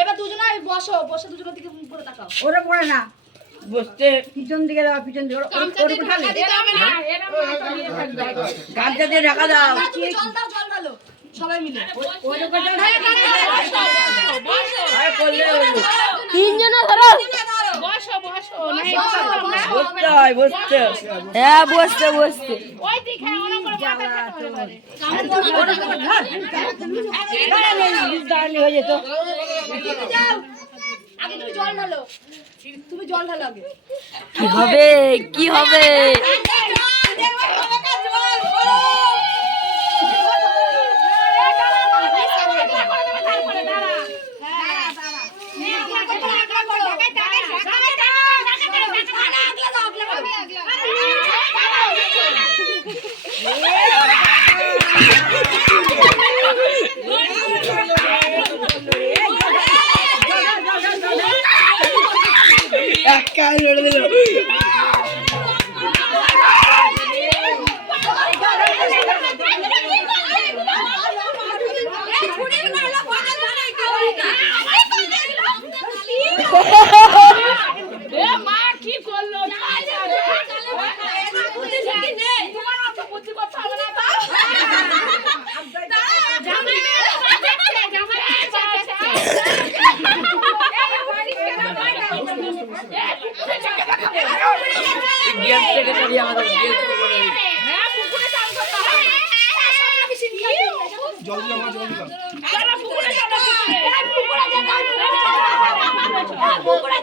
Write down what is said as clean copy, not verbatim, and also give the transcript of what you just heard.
এবার দুজনে বসো, বসে দুজনের দিকে মুখ করে তাকাও। ওরা পড়ে না, বসতে পিছন দিকে দাও, পিছন দিকে গামছা দিয়ে ঢাকা দাও। তুমি জল দাও, জল ঢালো সবাই মিলে। তিনজনে ধরো। বসতে হয়, বসতে। হ্যাঁ বসতে বসতে। হয়ে যেত। আগে তুমি জল ঢালো, তুমি জল ঢালো আগে। কি হবে কি হবে? পুকুরে